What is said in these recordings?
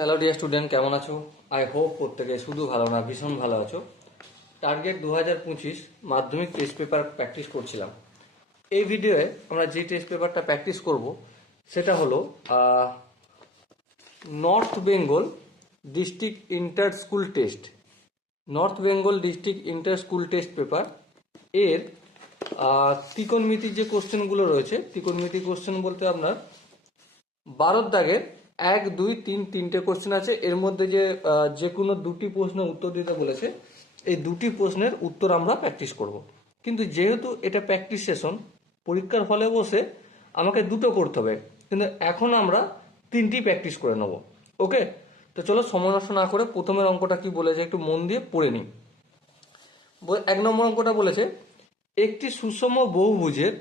Hello dear student কেমন আছো? I hope প্রত্যেকে শুধু ভালো না, ভীষণ ভালো আছো। টার্গেট দু হাজার পঁচিশ মাধ্যমিক টেস্ট পেপার প্র্যাকটিস করছিলাম। এই ভিডিওয়ে আমরা যে টেস্ট পেপারটা প্র্যাকটিস করব, সেটা হলো north Bengal district inter school test north Bengal district inter school test paper এর ত্রিকোণমিতির যে কোশ্চেনগুলো রয়েছে ত্রিকোণমিতি কোশ্চেন বলতে আপনার, বারোর দাগের এক, দুই, তিন, তিনটে কোশ্চেন আছে। এর মধ্যে যে যে কোনো দুটি প্রশ্নের উত্তর দিতে বলেছে, এই দুটি প্রশ্নের উত্তর আমরা প্র্যাকটিস করব। কিন্তু যেহেতু এটা প্র্যাকটিস সেশন পরীক্ষার হলে বসে আমাকে দুটো করতে হবে। কিন্তু এখন আমরা তিনটি প্র্যাকটিস করে নেব। ওকে তো চলো সময় নষ্ট না করে প্রথমের অঙ্কটা কি বলেছে একটু মন দিয়ে পড়ে নিই। এক নম্বর অঙ্কটা বলেছে, একটি সুষম বহুভুজের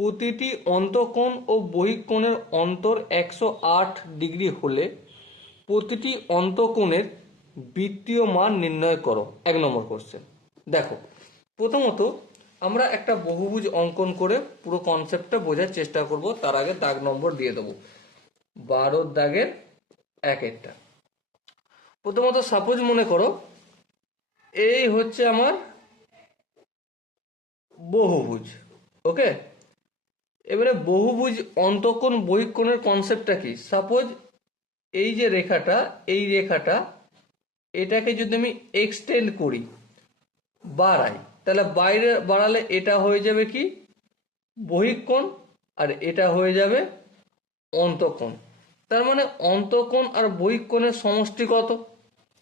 প্রতিটি অন্তঃকোণ ও বহিঃকোণের অন্তর একশো আট ডিগ্রি হলে প্রতিটি অন্তঃকোণের বৃত্তীয় মান নির্ণয় করো। এক নম্বর কোশ্চেন দেখো, প্রথমত আমরা একটা বহুভুজ অঙ্কন করে পুরো কনসেপ্টটা বোঝার চেষ্টা করব, তার আগে দাগ নম্বর দিয়ে দেবো। বারোর দাগের এক একটা। প্রথমত সাপোজ মনে করো, এই হচ্ছে আমার বহুভুজ ওকে এবারে বহুভুজ অন্তঃকোণ বহিঃকোণের কনসেপ্টটা কি? সাপোজ এই যে রেখাটা, এই রেখাটা, এটাকে যদি আমি এক্সটেন্ড করি, বাড়াই, তাহলে বাইরে বাড়ালে এটা হয়ে যাবে কি? বহিকোণ, আর এটা হয়ে যাবে অন্তঃকোণ। তার মানে অন্তঃকোণ আর বহিঃকোণের সমষ্টি কত?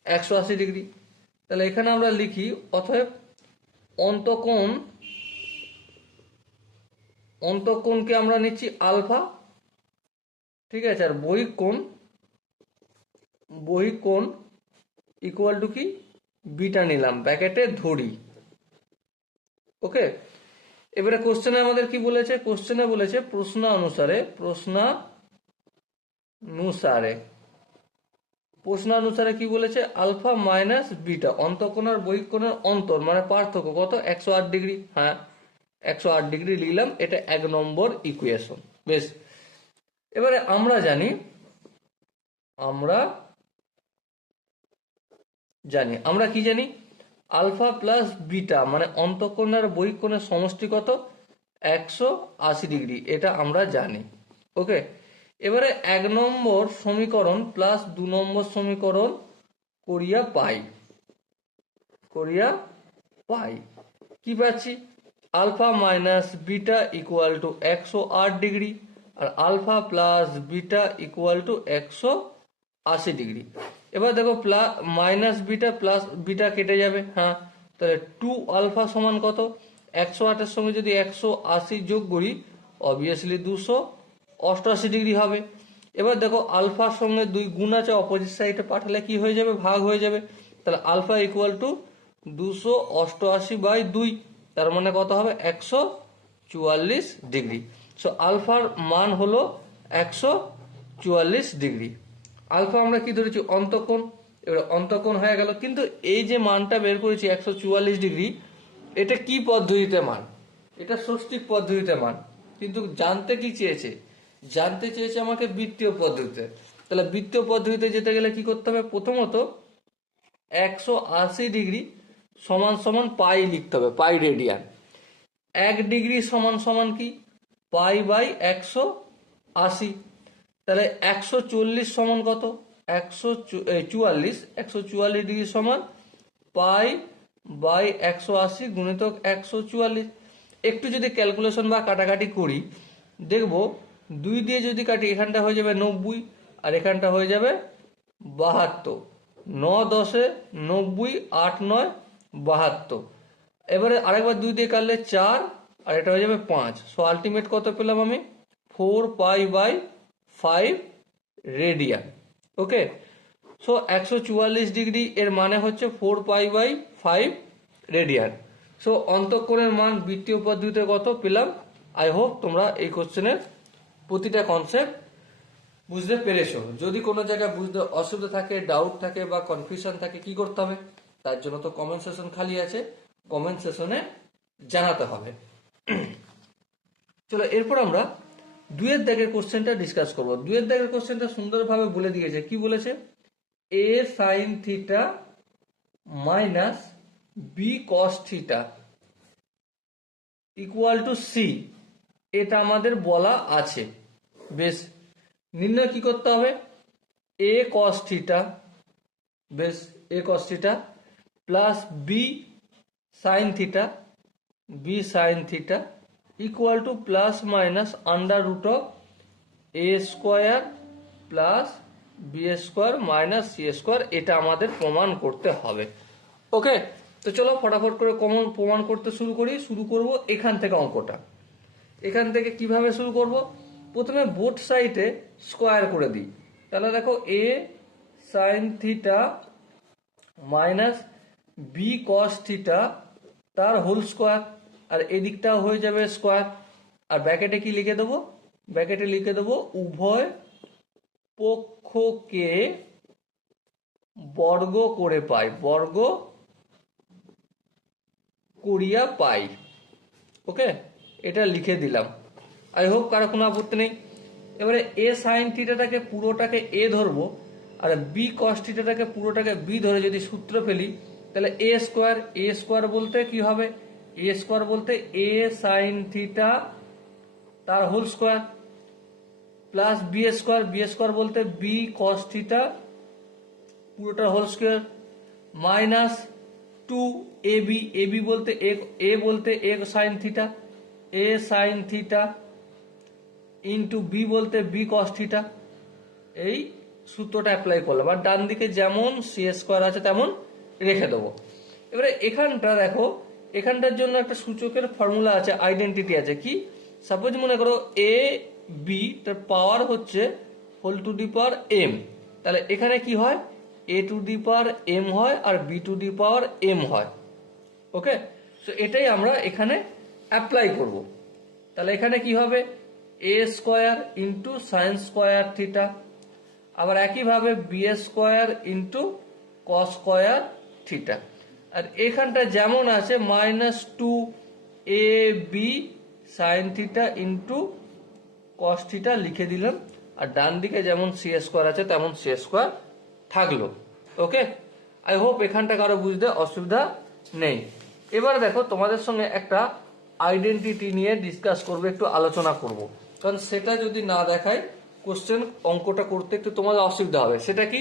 একশো আশি ডিগ্রি। তাহলে এখানে আমরা লিখি, অতএব অন্তঃকোণ অন্তঃকোণকে আমরা নিচ্ছি আলফা। ঠিক আছে, আর বহিঃকোণ বহিঃকোণ ইকুয়াল টু কি? বিটা নিলাম, ব্যাকেটে ধরি। ওকে? এবারে কোশ্চেনে আমাদের কি বলেছে? কোশ্চেনে বলেছে প্রশ্ন অনুসারে প্রশ্নানুসারে প্রশ্নানুসারে কি বলেছে? আলফা মাইনাস বিটা, অন্তঃকোণ আর বহিঃকোণের অন্তর মানে পার্থক্য কত? একশো আট ডিগ্রি হ্যাঁ। একশো আট ডিগ্রি লিখলাম, এটা এক নম্বর ইকুয়েশন বেশ। এবারে আমরা জানি আমরা জানি, আমরা কি জানি? আলফা প্লাস বিটা মানে অন্তঃকোণ আর বহিঃকোণের সমষ্টি কত? একশো আশি ডিগ্রি, এটা আমরা জানি। ওকে? এবারে এক নম্বর সমীকরণ প্লাস দু নম্বর সমীকরণ করিয়া পাই। করিয়া পাই। কি পাচ্ছি? Alpha minus beta equal to একশো আট degree R alpha plus beta equal to একশো আশি ডিগ্রি। এবার দেখো plus minus beta plus beta কেটে যাবে হ্যাঁ? তাহলে টু আলফা সমান কত? একশো আটের সঙ্গে যদি একশো আশি যোগ করি অবভিয়াসলি দুশো অষ্টআশি ডিগ্রি হবে। এবার দেখো আলফার সঙ্গে দুই গুণ আছে অপোজিট সাইডে পাঠালে কি হয়ে যাবে? ভাগ হয়ে যাবে। তাহলে আলফা ইকুয়াল টু দুশো অষ্টআশি বাই দুই। তার মানে কত হবে? একশো চুয়াল্লিশ ডিগ্রি। সো আলফার মান হলো একশো চুয়াল্লিশ ডিগ্রি। আলফা আমরা কি ধরেছি? অন্তঃকোণ। এবার অন্তঃকোণ হয়ে গেল। কিন্তু এই যে মানটা বের করেছি একশো চুয়াল্লিশ ডিগ্রি, এটা কি পদ্ধতিতে মান? এটা ষষ্ঠিক পদ্ধতিতে মান। কিন্তু জানতে কি চেয়েছে? জানতে চেয়েছে আমাকে বৃত্তীয় পদ্ধতিতে। তাহলে বৃত্তীয় পদ্ধতিতে যেতে গেলে কি করতে হবে? প্রথমত একশো আশি ডিগ্রি সমান সমান পাই লিখতে হবে, পাই রেডিয়ান। এক ডিগ্রি সমান সমান কি? পাই বাই একশো আশি। তাহলে একশো চল্লিশ সমান কত? একশো চুয়াল্লিশ। একশো চুয়াল্লিশ ডিগ্রি সমান পাই বাই একশো আশি গুণিতক একশো চুয়াল্লিশ। একটু যদি ক্যালকুলেশন বা কাটাকাটি করি, দেখব দুই দিয়ে যদি কাটি, এখানটা হয়ে যাবে নব্বই আর এখানটা হয়ে যাবে বাহাত্তর। ন দশে নব্বই, আট নয় বাহাত্তর। এবারে আরেকবার দুই দিয়ে কাটলে চার, আর এটা হয়ে যাবে পাঁচ। সো আলটিমেট কত পেলাম আমি? Four pi by five radian. Okay so একশো চুয়াল্লিশ ডিগ্রি এর মানে হচ্ছে four pi by five radian. So অন্তঃকোণের মান বৃত্তীয় পদ্ধতিতে কত পেলাম? আই হোপ তোমরা এই কোশ্চেনের প্রতিটা কনসেপ্ট বুঝতে পেরেছ। যদি কোনো জায়গায় বুঝতে অসুবিধা থাকে ডাউট থাকে বা কনফিউশন থাকে, কি করতে হবে? তার জন্য তো কমেন্ট সেশন খালি আছে। কমেন্ট সেশনে জানাতে হবে। চলো, এরপর আমরা দুয়ের দাগের কোশ্চেনটা ডিসকাস করব। দুয়ের দাগের কোশ্চেনটা সুন্দরভাবে বলে দিয়েছে। কি বলেছে? A sine theta minus B cos theta equal to C এটা আমাদের বলা আছে। বেশ, নির্ণয় কি করতে হবে? এ কস থিটা বেশ A cos theta plus B sine theta B sine theta equal to plus minus under root of A square plus B square minus C square এটা আমাদের প্রমাণ করতে হবে। ওকে তো চলো ফটাফট করে কমন প্রমাণ করতে শুরু করি, শুরু করব এখান থেকে অঙ্কটা। এখান থেকে কীভাবে শুরু করব? প্রথমে বোট সাইডে স্কোয়ার করে দিই। তাহলে দেখো A sine theta minus B cos theta তার হোল স্কোয়ার আর এদিকটাও হয়ে যাবে স্কোয়ার আর ব্যাকেটে কি লিখে দেবো? ব্যাকেটে লিখে দেবো উভয় পক্ষকে বর্গ করে পাই, বর্গ করিয়া পাই। ওকে? এটা লিখে দিলাম। আই হোপ কারও কোনো আপত্তি নেই। এবারে এ সাইন থিটাটাকে পুরোটাকে এ ধরবো, আর বি কস থিটাটাকে পুরোটাকে বি ধরে যদি সূত্র ফেলি তাহলে এ স্কোয়ার এ স্কোয়ার বলতে কি হবে? এ স্কোয়ার বলতে এ সাইন থিটা তার whole square plus B square B square বলতে বি কস থিটা পুরোটা whole square minus two A B A B বলতে এ বলতে A sine theta A sine theta into B বলতে B cos theta এই সূত্রটা apply করলাম। আর ডান দিকে যেমন সি স্কোয়ার আছে তেমন রেখে দেবো। এবারে এখানটা দেখো, এখানটার জন্য একটা সূচকের ফর্মুলা আছে আইডেন্টিটি আছে। কি? সাপোজ মনে করো এ বি তার পাওয়ার হচ্ছে whole to the power M তাহলে এখানে কি হয়? A two the power M হয় আর B to the power M হয়। ওকে তো এটাই আমরা এখানে অ্যাপ্লাই করব। তাহলে এখানে কি হবে? A square into sine square theta আবার একইভাবে B square into cos square theta আর এখানটা যেমন আছে minus two A B sine theta into cos theta লিখে দিলাম। আর ডান দিকে যেমন সি স্কোয়ার আছে, তেমন সি স্কোয়ার থাকল। ওকে আই হোপ এখানটা কারও বুঝতে অসুবিধা নেই। এবার দেখো, তোমাদের সঙ্গে একটা আইডেন্টিটি নিয়ে ডিসকাস করব, একটু আলোচনা করব। কারণ সেটা যদি না দেখায় কোশ্চেন অঙ্কটা করতে একটু তোমাদের অসুবিধা হবে। সেটা কি?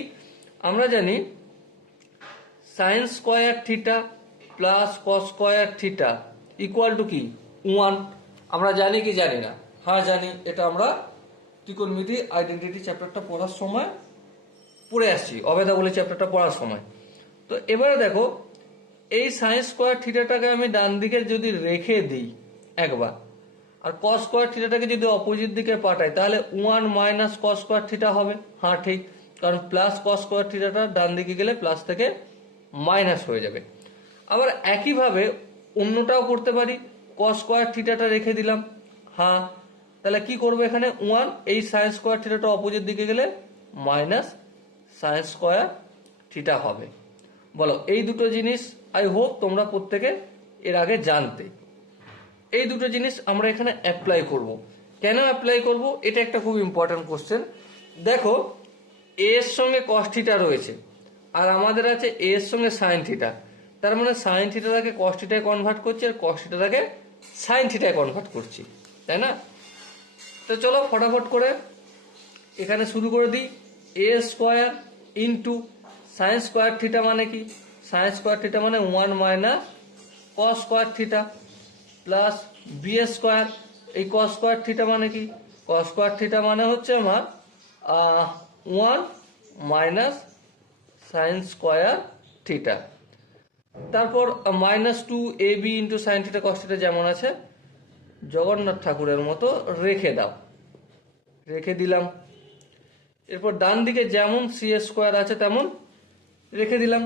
আমরা জানি sine square theta plus cos square theta equal to কি? ওয়ান আমরা জানি কি জানি না? হ্যাঁ জানি। এটা আমরা ত্রিকোণমিতি আইডেন্টিটি চ্যাপ্টারটা পড়ার সময় পড়ে আসছি। অবেদা বলে চ্যাপ্টারটা পড়ার সময়। তো এবারে দেখো, এই সাইন স্কোয়ার থিটাটাকে আমি ডান দিকে যদি রেখে দিই একবার, আর কস স্কোয়ার থিটাটাকে যদি অপোজিট দিকে পাঠাই, তাহলে one minus cos square theta হবে। হ্যাঁ ঠিক। কারণ প্লাস কস স্কোয়ার থিটাটা ডান দিকে গেলে প্লাস থেকে মাইনাস হয়ে যাবে। আবার একইভাবে অন্যটাও করতে পারি। কস স্কোয়ার থিটাটা রেখে দিলাম। হ্যাঁ তাহলে কি করব এখানে? ওয়ান এই সাইন স্কোয়ার থিটাটা অপোজিট দিকে গেলে মাইনাস সাইন স্কোয়ার থিটা হবে। বলো, এই দুটো জিনিস আই হোপ তোমরা প্রত্যেকে এর আগে জানতে। এই দুটো জিনিস আমরা এখানে অ্যাপ্লাই করব। কেন অ্যাপ্লাই করব? এটা একটা খুব ইম্পর্ট্যান্ট কোশ্চেন দেখো এর সঙ্গে কস থিটা রয়েছে। আর আমাদের আছে এ এর সঙ্গে সাইন থিটা তার মানে সাইন থিটাটাকে কস থিটায় কনভার্ট করছি আর কস থিটাটাকে সাইন থিটায় কনভার্ট করছি। তাই না? তো চলো ফটাফট করে এখানে শুরু করে দিই। A square into sine square theta মানে কি? সাইন স্কোয়ার থিটা মানে one minus cos square theta plus B square এই কস স্কোয়ার থিটা মানে কি? কস স্কোয়ার থিটা মানে হচ্ছে আমার one minus sine square theta তারপর minus two A B into sine theta cos যেমন আছে, জগন্নাথ ঠাকুরের মতো রেখে দাও। রেখে দিলাম। এরপর ডান দিকে যেমন সি স্কোয়ার আছে তেমন রেখে দিলাম।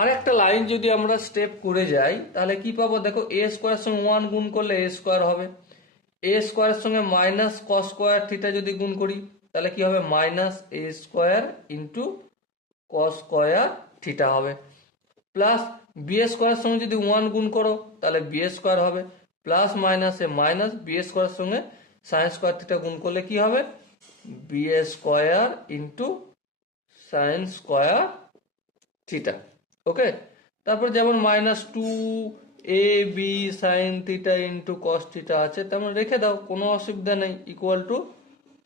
আর একটা লাইন যদি আমরা স্টেপ করে যাই, তাহলে কি পাবো? দেখো এ স্কোয়ার সঙ্গে ওয়ান গুণ করলে এ স্কোয়ার হবে। এ স্কোয়ারের সঙ্গে মাইনাস কস স্কোয়ার থিটা যদি গুণ করি, তাহলে কি হবে? Minus A square into cos square theta হবে। প্লাস বি স্কোয়ারের সঙ্গে যদি ওয়ান গুণ করো, তাহলে বি স্কোয়ার হবে। প্লাস মাইনাসে মাইনাস বি স্কোয়ারের সঙ্গে সাইন স্কোয়ার থিটা গুণ করলে কি হবে? B square into sine square theta okay তারপর যেমন minus two A B sine theta into cos theta আছে, তেমন রেখে দাও, কোনো অসুবিধা নেই ইকুয়াল টু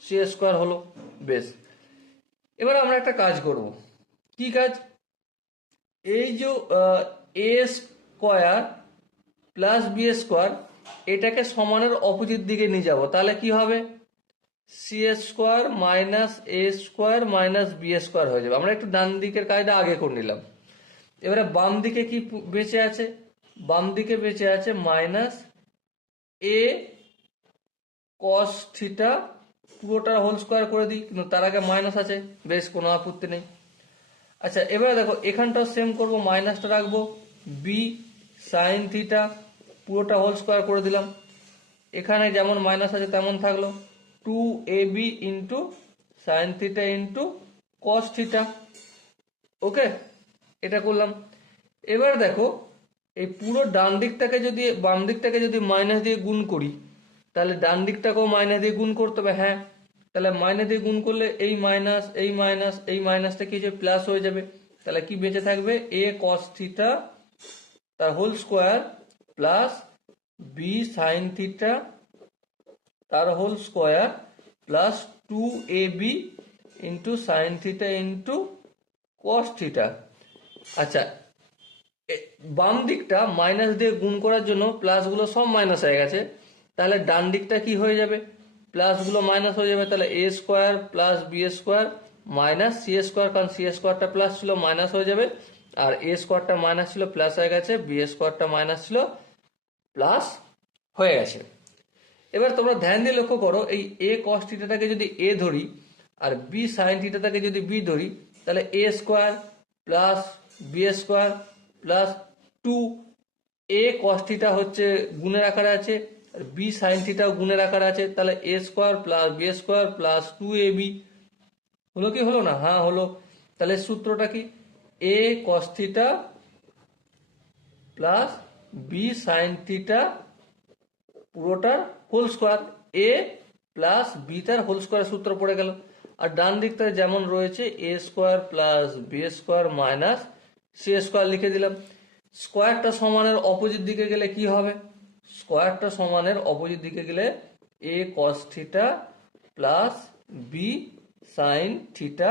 সি স্কোয়ার হলো। বেশ। এবার আমরা একটা কাজ করব। কি কাজ? এই যে A square plus B square এটাকে সমানের অপোজিট দিকে নিয়ে যাব। তাহলে কি হবে? C square minus A square minus B square হয়ে যাবে। আমরা একটু ডান দিকের কাজটা আগে করে নিলাম। এবারে বাম দিকে কি বেঁচে আছে? বাম দিকে বেঁচে আছে মাইনাস এ কস থিটা পুরোটা হোল স্কোয়ার করে দিই। কিন্তু তার আগে মাইনাস আছে। বেশ, কোনো আপত্তি নেই। আচ্ছা এবারে দেখো, এখানটাও সেম করব মাইনাসটা রাখব বি সাইন থিটা পুরোটা হোল স্কোয়ার করে দিলাম। এখানে যেমন মাইনাস আছে তেমন থাকল two A B into sine theta into cos theta okay এটা করলাম। এবার দেখো, এই পুরো ডান দিকটাকে যদি, বাম দিকটাকে যদি মাইনাস দিয়ে গুণ করি, তাহলে ডান দিকটাকেও মাইনাস দিয়ে গুণ করতে হবে হ্যাঁ। তাহলে মাইনাস দিয়ে গুণ করলে এই মাইনাস এই মাইনাস এই মাইনাসটা কি যে প্লাস হয়ে যাবে। তাহলে কি বেঁচে থাকবে? এ কস থিটা তার whole square plus B sine theta তার whole square plus two A B into sine theta into cos theta আচ্ছা বাম দিকটা মাইনাস দিয়ে গুণ করার জন্য প্লাসগুলো সব মাইনাস হয়ে গেছে। তাহলে ডান দিকটা কি হয়ে যাবে? প্লাসগুলো মাইনাস হয়ে যাবে, তাহলে A square plus B square minus C square কারণ সি স্কোয়ারটা প্লাস ছিল মাইনাস হয়ে যাবে। আর এ স্কোয়ারটা মাইনাস ছিল প্লাস হয়ে গেছে বি স্কোয়ারটা মাইনাস ছিল প্লাস হয়ে গেছে। এবার তোমরা ধ্যান দিয়ে লক্ষ্য করো, এই এ কস থিটাটাকে যদি এ ধরি, আর বি সাইন থিটাটাকে যদি বি ধরি, তাহলে A square plus B square plus two A cos theta হচ্ছে, গুণের আকারে আছে বি সাইন থিটাও গুণের আকারে আছে, তাহলে A square plus B square plus two A B হলো কি? হলো না? হ্যাঁ হলো। তাহলে সূত্রটা কি? A cos plus B sine theta পুরোটার whole square A plus B তার হোল স্কোয়ার সূত্র পড়ে গেল। আর ডান দিকটা যেমন রয়েছে A square plus B square minus C square লিখে দিলাম। স্কোয়ারটা সমানের অপোজিট দিকে গেলে কি হবে? স্কোয়ারটা সমানের অপোজিট দিকে গেলে A cos theta plus B sine theta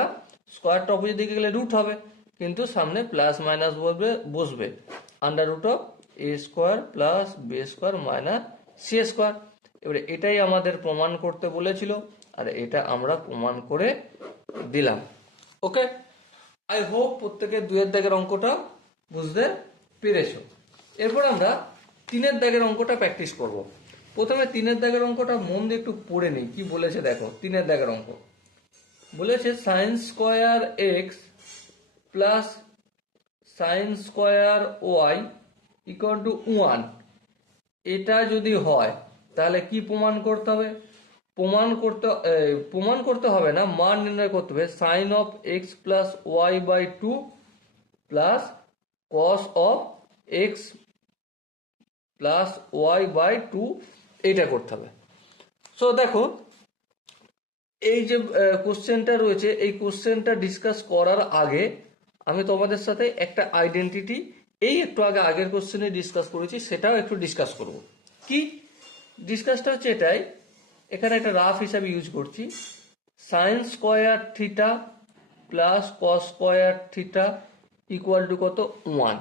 স্কোয়ারটা অপোজিট দিকে গেলে রুট হবে, কিন্তু সামনে প্লাস মাইনাস বসবে বসবে। Under root of A square plus B square minus C square এবারে এটাই আমাদের প্রমাণ করতে বলেছিল, আর এটা আমরা প্রমাণ করে দিলাম। ওকে আই হোপ প্রত্যেকের দুয়ের দাগের অঙ্কটা বুঝতে পেরেছ। এরপর আমরা তিনের দাগের অঙ্কটা প্র্যাকটিস করব। প্রথমে তিনের দাগের অঙ্কটা মন দিয়ে একটু পড়ে নিই। কি বলেছে দেখো, তিনের দাগের অঙ্ক। বলেছে sine square X plus sine square Y equal to one এটা যদি হয়, তাহলে কি প্রমাণ করতে হবে? প্রমাণ করতে প্রমাণ করতে হবে না, মান নির্ণয় করতে হবে। Sine of X plus Y by two plus cos of X plus Y by two এইটা করতে হবে। সো দেখো, এই যে কোশ্চেনটা রয়েছে, এই কোশ্চেনটা ডিসকাস করার আগে আমি তোমাদের সাথে একটা আইডেন্টিটি এই একটু আগে আগের কোশ্চেনে ডিসকাস করেছি, সেটাও একটু ডিসকাস করব। কি? ডিসকাসটা হচ্ছে এটাই, এখানে একটা রাফ হিসাবে ইউজ করছি। Sine square theta plus cos square theta equal to কত? One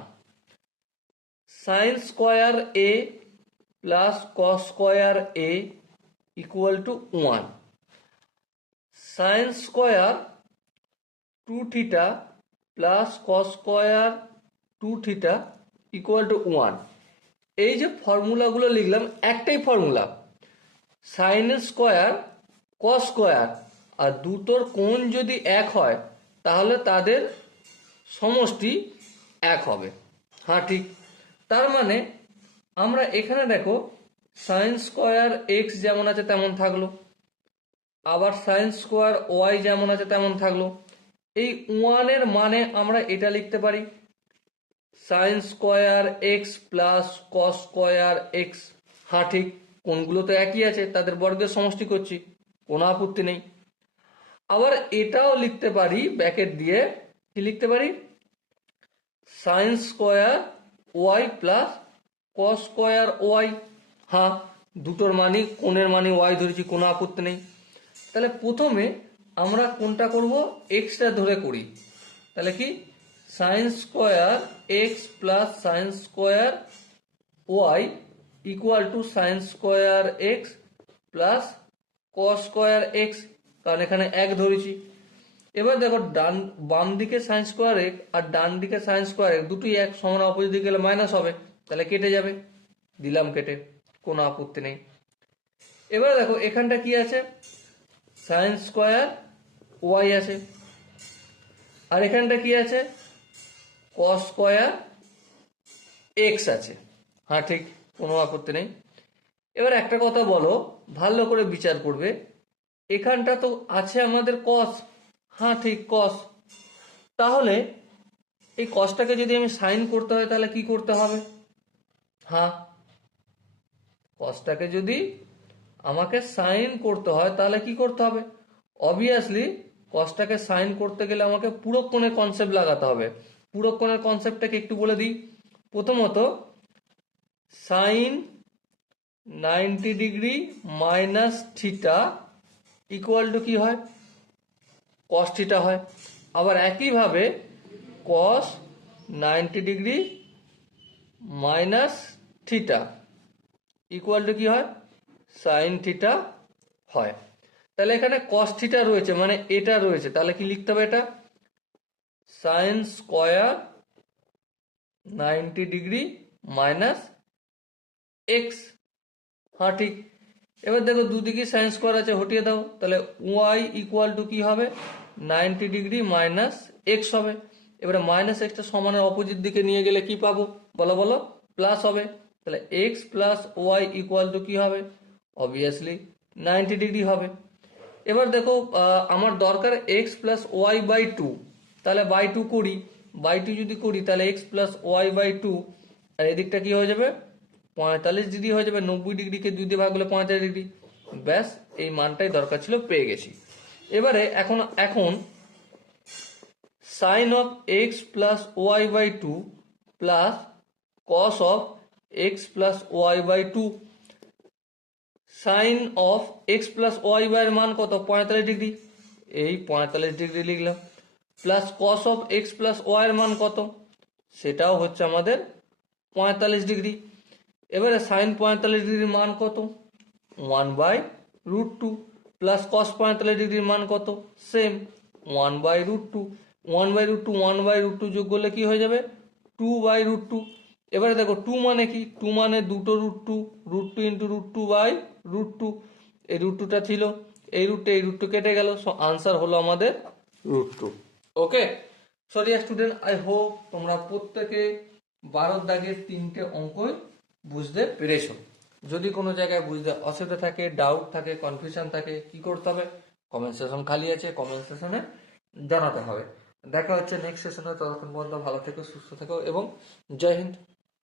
sine square A plus cos square A equal to one sine square two theta plus cos square two theta equal to one এই যে ফর্মুলাগুলো লিখলাম, একটাই formula. Sine square cos square আর দুটোর কোণ যদি এক হয়, তাহলে তাদের সমষ্টি এক হবে। হ্যাঁ ঠিক। তার মানে আমরা এখানে দেখো সাইন স্কোয়ার এক্স যেমন আছে তেমন থাকল। আবার সাইন স্কোয়ার ওয়াই যেমন আছে তেমন থাকল। এই ওয়ানের মানে আমরা এটা লিখতে পারি। Sine square X plus cos square X হ্যাঁ ঠিক, কোনগুলো তো একই আছে, তাদের বর্গের সমষ্টি করছি, কোনো আপত্তি নেই। আবার এটাও লিখতে পারি, ব্যাকেট দিয়ে কি লিখতে পারি? Sine square Y plus cos square Y হ্যাঁ দুটোর মানই, কোণের মানই ওয়াই ধরেছি, কোনো আপত্তি নেই। তাহলে প্রথমে আমরা কোনটা করব? এক্সটা ধরে করি। তাহলে কি? Sine square X plus sine square Y equal to sine square X plus cos square X কারণ এখানে এক ধরেছি। এবার দেখো ডান, বাম দিকে সাইন স্কোয়ার এক আর ডান দিকে সাইন স্কোয়ার এক দুটোই এক, সমান অপোজিট দিকে গেলে মাইনাস হবে, তাহলে কেটে যাবে। দিলাম কেটে, কোনো আপত্তি নেই। এবার দেখো এখানটা কি আছে? সাইন স্কোয়ার ওয়াই আছে। আর এখানটা কি আছে? কস স্কোয়ার এক্স আছে। হ্যাঁ ঠিক, কোনো আপত্তি নেই। এবার একটা কথা বলো, ভালো করে বিচার করবে। এখানটা তো আছে আমাদের কস হ্যাঁ ঠিক কস তাহলে এই কসটাকে যদি আমি সাইন করতে হয়, তাহলে কি করতে হবে? হ্যাঁ কসটাকে যদি আমাকে সাইন করতে হয়, তাহলে কি করতে হবে? অবভিয়াসলি কসটাকে সাইন করতে গেলে আমাকে পুরোক্ষণের কনসেপ্ট লাগাতে হবে। পুরোক্ষণের কনসেপ্টটাকে একটু বলে দিই। প্রথমত sine ninety degree minus theta equal to কি হয়? কস থিটা হয়। আবার একইভাবে cos ninety degree minus theta equal to কি হয়? সাইন থিটা হয়। তাহলে এখানে কস থিটা রয়েছে মানে এটা রয়েছে। তাহলে কি লিখতে হবে এটা? Sine square ninety degree minus X হ্যাঁ ঠিক। এবার দেখো দুদিকে সাইন স্কোয়ার আছে, হটিয়ে দাও। তাহলে ওয়াই ইকুয়াল টু কি হবে? নাইনটি ডিগ্রি মাইনাস এক্স হবে। এবারে মাইনাস এক্সটা সমানের অপোজিট দিকে নিয়ে গেলে কি পাবো? বলো বলো প্লাস হবে। তাহলে X plus Y equal to কি হবে? অবভিয়াসলি নাইনটি ডিগ্রি হবে। এবার দেখো আমার দরকার X plus Y by two তাহলে বাই টু করি। বাই টু যদি করি, তাহলে X plus Y by two আর এদিকটা কি হয়ে যাবে? পঁয়তাল্লিশ ডিগ্রি হয়ে যাবে, নব্বই ডিগ্রিকে দুই দিয়ে ভাগ হলে পঁয়তাল্লিশ ডিগ্রি ব্যাস, এই মানটাই দরকার ছিল, পেয়ে গেছি। এবারে এখন এখন sine of X plus Y by two plus cos of X plus Y by two sine of X plus Y by এর মান কত? পঁয়তাল্লিশ ডিগ্রি এই পঁয়তাল্লিশ ডিগ্রি লিখলাম। Plus cos of X plus Y এর মান কত? সেটাও হচ্ছে আমাদের পঁয়তাল্লিশ ডিগ্রি এবারে সাইন পঁয়তাল্লিশ ডিগ্রির মান কত? One by root two plus cos পঁয়তাল্লিশ ডিগ্রির মান কত? Same one by root two one by root two one by root two যোগ করলে কি হয়ে যাবে? টু বাই রুট টু এবারে দেখো টু মানে কি? টু মানে দুটো root two root two into root two by root two এই রুট টুটা ছিল এই রুটে এই রুট টু কেটে গেল। সো আনসার হলো আমাদের root two okay sorry student I hope তোমরা প্রত্যেকে বারোর দাগের তিনটে অঙ্কই বুঝতে পেরেছ? যদি কোনো জায়গায় বুঝতে অসুবিধা থাকে ডাউট থাকে কনফিউশন থাকে, কি করতে হবে? কমেন্ট সেশন খালি আছে কমেন্ট সেশনে জানাতে হবে। দেখা হচ্ছে নেক্সট সেশনে ততক্ষণ পর্যন্ত ভালো থেকো, সুস্থ থেকো এবং জয় হিন্দ।